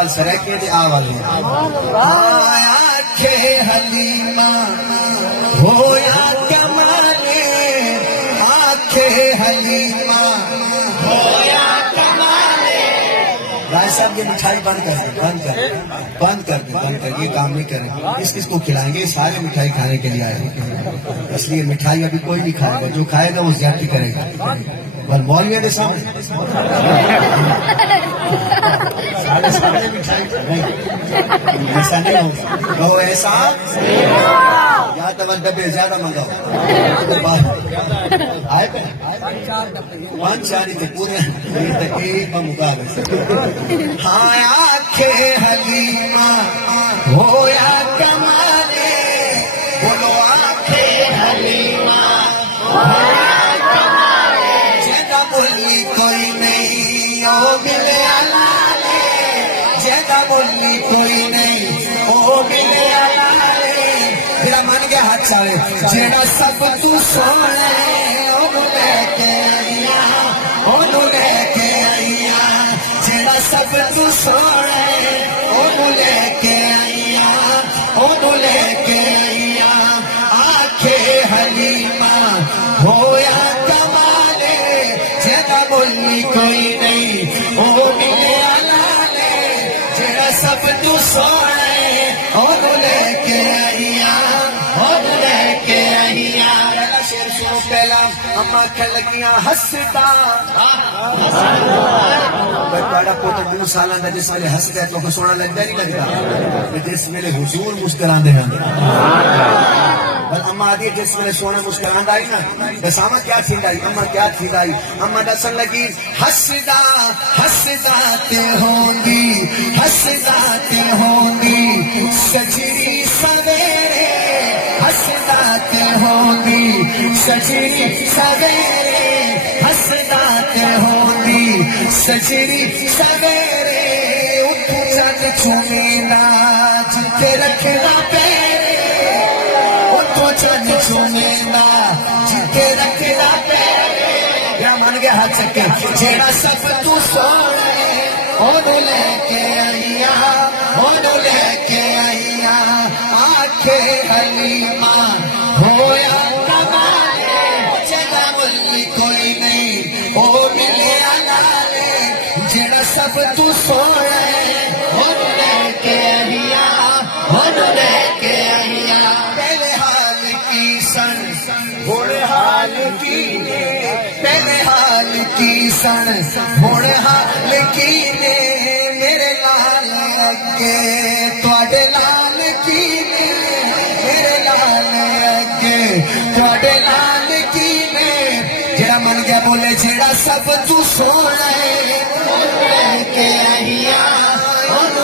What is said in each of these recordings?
وال سریکے دے آواز آنکھے حلیمہ ہویا کمالے آنکھے حلیمہ ہویا کمالے رائے صاحب یہ مٹھائی بند کر دیں بند کر دیں یہ کام نہیں کریں کس کو کھلائیں گے سارے مٹھائی کھانے کے لیے آئے اس لیے مٹھائی ابھی کوئی نہیں کھائے گا جو کھائے گا وہ زیادتی کرے گا بل مولوی دے سامنے سارے مٹھائی نہیں ایسا نہیں ہوگا کہو ایسا یا تو ڈبے زیادہ منگاؤ آئے پہ 5 4 تھے پورے تقریب مقابلے ہاں آنکھے حلیمہ ہویا کمالے بولو آنکھے حلیمہ ہویا کمالے جگہ بولی کوئی نہیں او ملے علالے جگہ بولی کوئی نہیں او ملے علالے میرا من گیا ہاتھ چاہے جیڑا سب تو سونے او لے کے آئیا او لے کے آئیا جیڑا سب تو سونے او لے کے آئیا او لے کے آئیا آنکھے حلیمہ ہویا کمالے جگہ بولی کوئی نہیں او ملے علالے جیڑا سب تو سونے او لے کے آئیا پہلا اما کھل لگیاں ہستا بڑا پوتر 2 سالاں دا جس ویلے ہسدا ہے تو سونا لگتا نہیں لگتا جس ویلے حضور مسکراندے ہیں بل اما آدھی جس ویلے سونا مسکراند آئی نا بس اما کیا تھیندا آئی اما کیا تھیندا آئی اما دسن لگی ہسدا تے ہوندی سجری سویرے ہسدا تے ہوندی سجری سویرے ہسدا تے ہوندی سجری سویرے اٹھ چند چھومینا جتے رکھنا پیرے اٹھ چند چھومینا جتے رکھنا پیرے یا من گیا ہاتھ چکے جیڑا سب تو سونے اونو لے کے آئیا آنکھے حلیمہ ہویا کمالے جگہ بولی کوئی نہیں او ملے علالے جیڑا سب تو سونے اونو لے کے آئیا پہلے حال کی سن بوڑے حال کی نے پہلے حال کی سن بوڑے حال کی نے میرے لال اگے تواڈے لال کی نے میرے لال اگے تواڈے لال کی نے جڑا من گیا بولے جڑا سب تو سونا ہے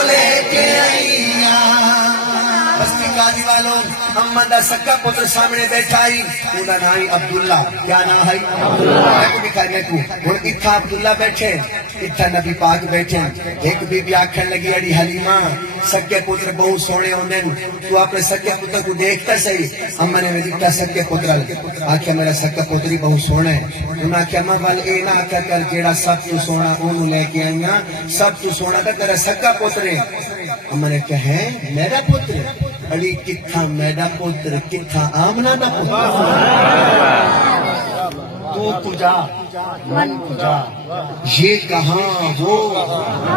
لے کے آئیا بستی قاضی والوں محمد دا سکا پتر سامنے بیٹھا ہی انہا نائی عبداللہ کیا نام ہے میں کو دکھائی میں کو ان اتھا عبداللہ بیٹھے اتھا نبی پاک بیٹھے ایک بی بی آکھن لگی اڑی حلیمہ سکے پتر بہت سونے ہوندن تو اپنے سکے پتر کو دیکھتا صحیح اما نے میں دیکھتا سکے پتر آکھیا میرا سکا پتر ہی بہت سونے انہا آکھیا اما وال اے نہ آکھا کر جیڑا سب تو سونا انہوں لے کے آئیاں سب تو سونا کا تیرا سکا پتر ہے اما نے کہا ہے میرا پتر اڑی کتھا میرا پتر کتھا آمنہ دا پتر تو کجا من کجا یہ کہاں وہ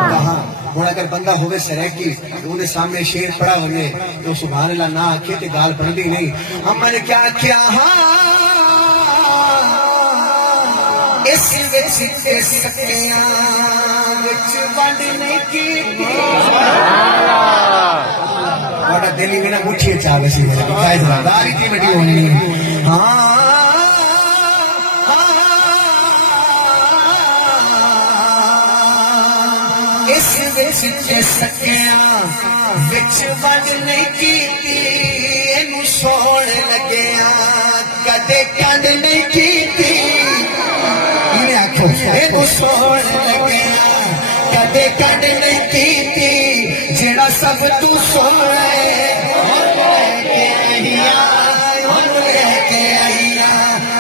کہاں اور اگر بندہ ہوئے سریکی انہیں سامنے شیر پڑا ہوئے تو سبحان اللہ نہ آکھے تے گال پڑھ دی نہیں ہم نے کیا کیا اس وچ تے سکیاں وچ بڑھنے کی بڑا دلی میں نہ مٹھی چاہے سی دکھائی ذرا داری تھی بڑی ہونی ہاں اس وچ تے سکیاں وچ بڑھنے کی اینو سوڑ لگیاں کدے کنڈ نہیں کیتی یہ آکھو اینو سوڑ لگیاں کدے کنڈ نہیں کیتی جڑا سب تو سوڑے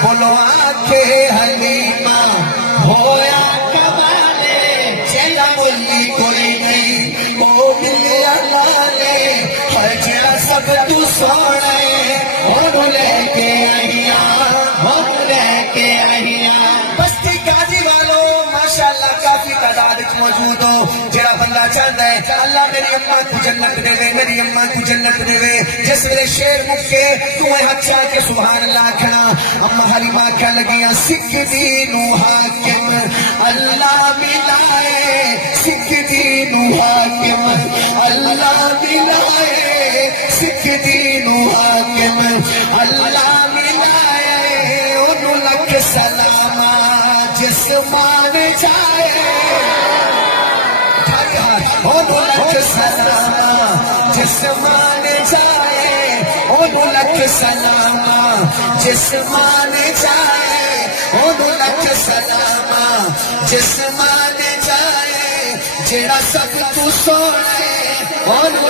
بولو آنکھے حلیمہ ہویا کمالے جگہ بولی کوئی نہیں جڑا سب تو سونے اونوں لے کے آئیاں بستی قاضی والو ماشاءاللہ کافی تعداد موجود ہو جڑا بندہ چاہتا ہے اللہ میری اماں کو جنت دے وے میری اماں کو جنت دے وے جس ویلے شیر مکے تو اچھا کہ سبحان اللہ کھنا اما حلیمہ کہہ لگیاں سکھ دینو حاکم اللہ ملائے سکھ دینو حاکم اللہ ملائے سکھ دینو حاکم اللہ ملائے انہوں لکھ سلامہ جس مان جائے انہوں لکھ سلامہ جس مان جائے انہوں لکھ سلامہ جس مان جائے انہوں لکھ سلامہ جس مان جائے جڑا سب تو سونے انہوں